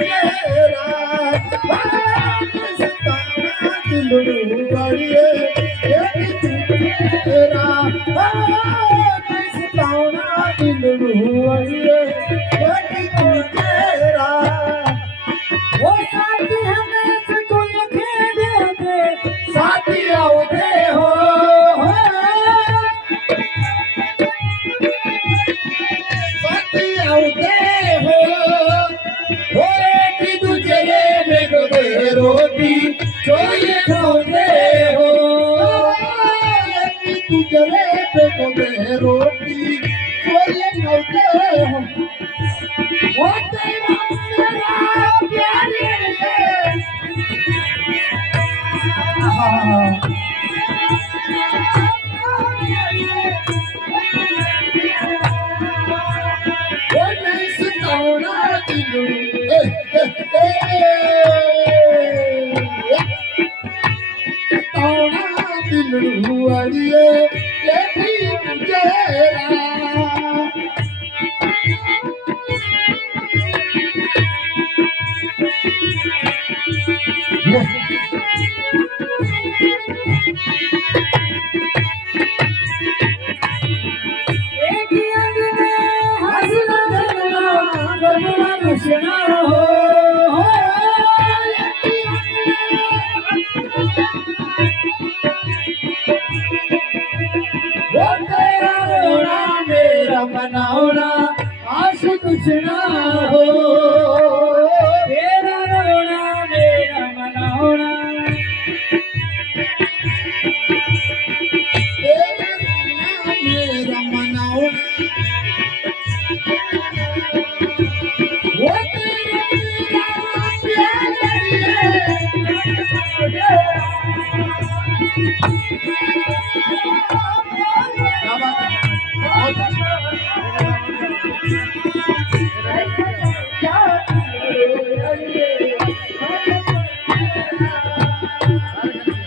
तेरा सताना दिलड़ू वालिए एक तेरा सताना दिलड़ू वालिए एक तेरा वो साथी हमें को खेदे दे साथी आओते हो साथी आओते हो कि तुझे बेगो दे रोटी चोरी खाओगे हो कि तुझे बेगो दे रोटी चोरी खाओगे हो वो तेरा मेरा प्यार वो नहीं सताना दिलड़ू सताना दिलड़ू वालिए ये भी तेरा कृष्णा हो तेरा रोना मेरा मनाओना आश कृष्णा हो तेरा रोना मेरा मनाओना तेरा रोना मेरा मनाओना वो तेरा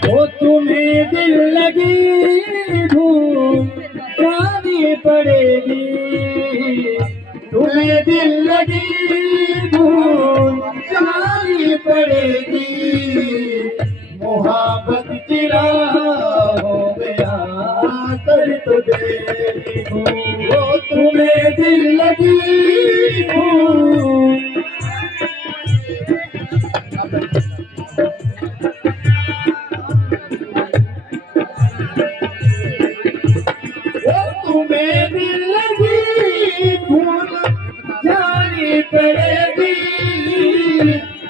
वो तुम्हें दिल लगी धूम जानी पड़ेगी तुम्हें दिल लगी धूम जानी पड़ेगी मोहब्बत की राहों में आकर तो देखो वो तुम्हें दिल लगी धूम तुम्हें दिल लगी भूल जानी पड़ेगी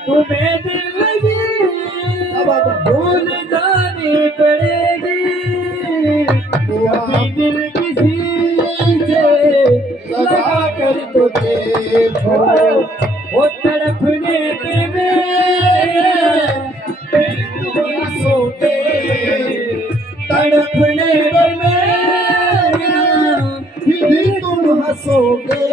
तुम्हें दिल लगी भूल जानी पड़ेगी अपनी दिल किसी से लगा कर तो देखो वो तड़पने पे तुम सोते तड़पने पे तुम हंसोगे